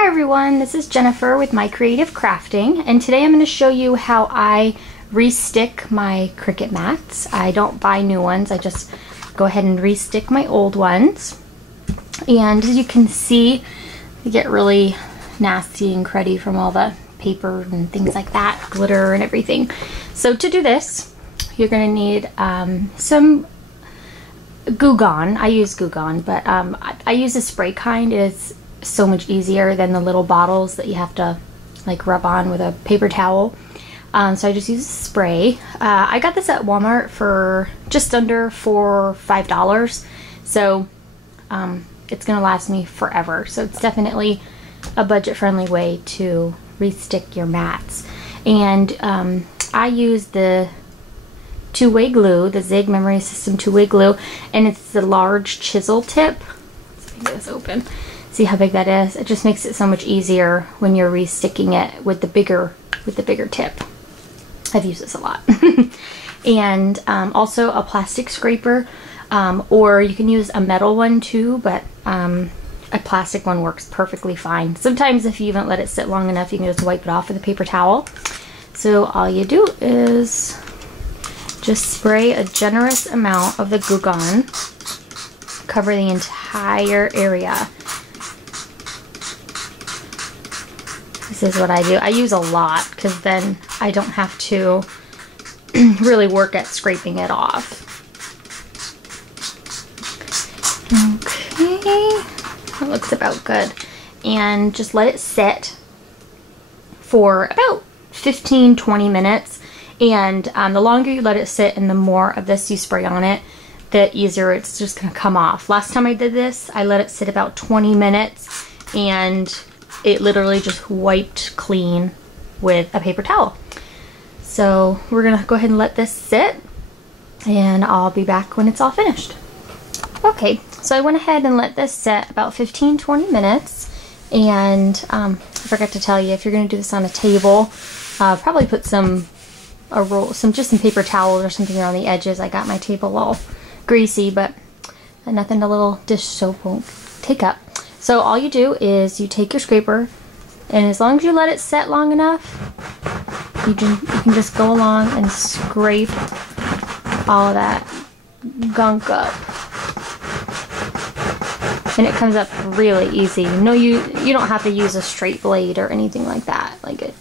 Hi everyone, this is Jennifer with My Creative Crafting, and today I'm going to show you how I restick my Cricut mats. I don't buy new ones, I just go ahead and restick my old ones. And as you can see, they get really nasty and cruddy from all the paper and things like that, glitter and everything. So to do this, you're going to need some Goo Gone. I use Goo Gone, but I use the spray kind. It's so much easier than the little bottles that you have to like rub on with a paper towel. So I just use spray. I got this at Walmart for just under $4 or $5. So it's gonna last me forever. So it's definitely a budget-friendly way to restick your mats. And I use the two-way glue, the Zig Memory System two-way glue, and it's the large chisel tip. Let's get this open. See how big that is? It just makes it so much easier when you're resticking it with the bigger tip. I've used this a lot. And also a plastic scraper, or you can use a metal one too, but a plastic one works perfectly fine. Sometimes if you haven't let it sit long enough, you can just wipe it off with a paper towel. So all you do is just spray a generous amount of the Goo Gone, cover the entire area. This is what I do. I use a lot because then I don't have to really work at scraping it off. Okay, that looks about good. And just let it sit for about 15-20 minutes. And the longer you let it sit and the more of this you spray on it, the easier it's just going to come off. Last time I did this, I let it sit about 20 minutes and it literally just wiped clean with a paper towel. So we're gonna go ahead and let this sit, and I'll be back when it's all finished. Okay, so I went ahead and let this sit about 15-20 minutes, and I forgot to tell you, if you're gonna do this on a table, probably put some paper towels or something around the edges. I got my table a little greasy, but nothing a little dish soap won't take up. So all you do is you take your scraper, and as long as you let it set long enough, you can just go along and scrape all of that gunk up. And it comes up really easy. No, you don't have to use a straight blade or anything like that. Like, it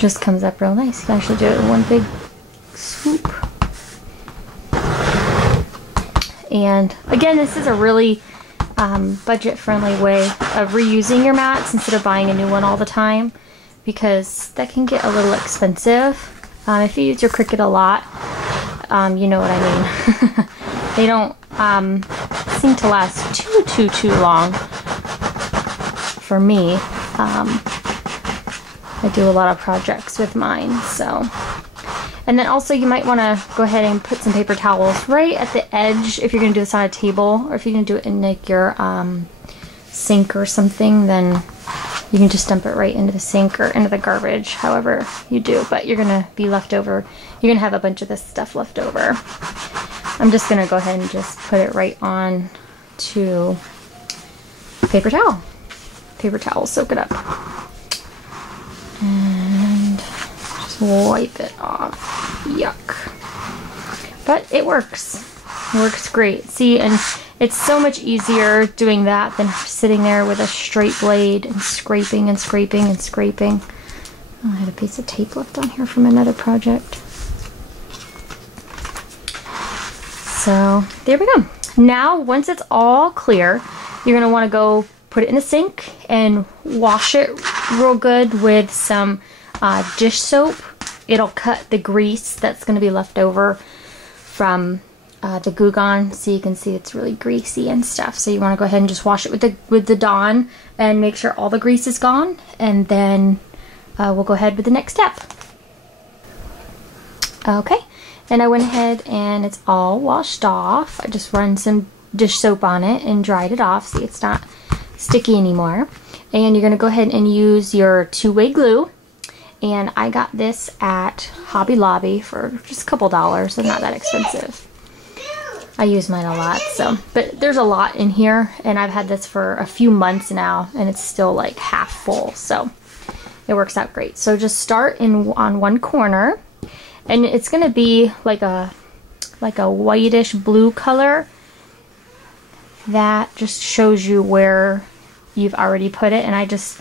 just comes up real nice. You can actually do it in one big swoop. And again, this is a really budget-friendly way of reusing your mats instead of buying a new one all the time, because that can get a little expensive. If you use your Cricut a lot, you know what I mean. They don't seem to last too long for me. I do a lot of projects with mine, so. And then also you might want to go ahead and put some paper towels right at the edge if you're going to do this on a table, or if you're going to do it in like your sink or something, then you can just dump it right into the sink or into the garbage, however you do. But you're going to be left over, you're going to have a bunch of this stuff left over. I'm just going to go ahead and just put it right on to paper towel. Paper towel, soak it up. And wipe it off. Yuck. But it works. It works great. See, and it's so much easier doing that than sitting there with a straight blade and scraping and scraping and scraping. Oh, I had a piece of tape left on here from another project. So there we go. Now, once it's all clear, you're going to want to go put it in the sink and wash it real good with some dish soap. It'll cut the grease that's going to be left over from the Goo Gone, so you can see it's really greasy and stuff. So you want to go ahead and just wash it with the Dawn and make sure all the grease is gone, and then we'll go ahead with the next step. Okay, and I went ahead and it's all washed off. I just run some dish soap on it and dried it off. See, it's not sticky anymore. And you're going to go ahead and use your two-way glue. And I got this at Hobby Lobby for just a couple dollars, so not that expensive. I use mine a lot, so. But there's a lot in here, and I've had this for a few months now, and it's still like half full, so it works out great. So just start on one corner, and it's gonna be like a whitish blue color. That just shows you where you've already put it, and I just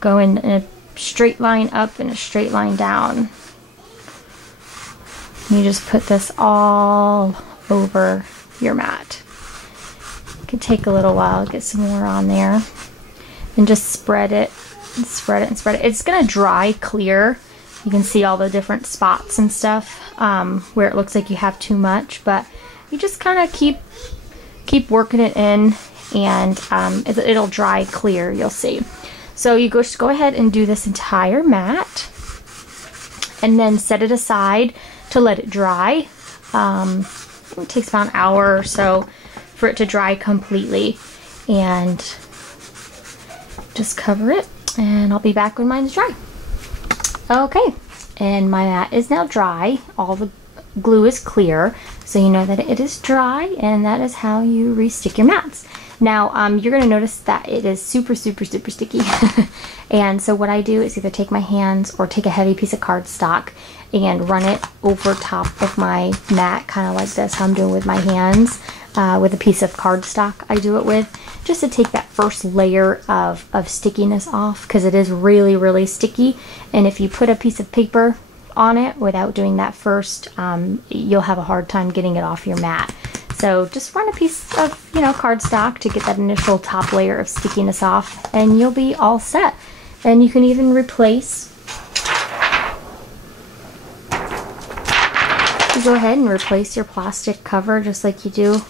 go in a straight line up and a straight line down. You just put this all over your mat. It could take a little while to get some more on there, and just spread it and spread it and spread it. It's gonna dry clear. You can see all the different spots and stuff where it looks like you have too much, but you just kind of keep working it in, and it'll dry clear, you'll see. So you just go ahead and do this entire mat, and then set it aside to let it dry. It takes about an hour or so for it to dry completely, and just cover it, and I'll be back when mine's dry. Okay, and my mat is now dry. All the glue is clear, so you know that it is dry, and that is how you re-stick your mats. Now, you're going to notice that it is super, super, super sticky. And so what I do is either take my hands or take a heavy piece of cardstock and run it over top of my mat, kind of like this, how I'm doing with my hands, with a piece of cardstock I do it with, just to take that first layer of stickiness off, because it is really, really sticky. And if you put a piece of paper on it without doing that first, you'll have a hard time getting it off your mat. So just run a piece of, cardstock to get that initial top layer of stickiness off, and you'll be all set. And you can even replace, go ahead and replace your plastic cover just like you do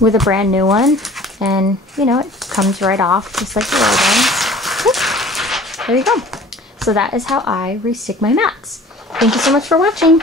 with a brand new one, and it comes right off just like the old ones. There you go. So that is how I re-stick my mats. Thank you so much for watching.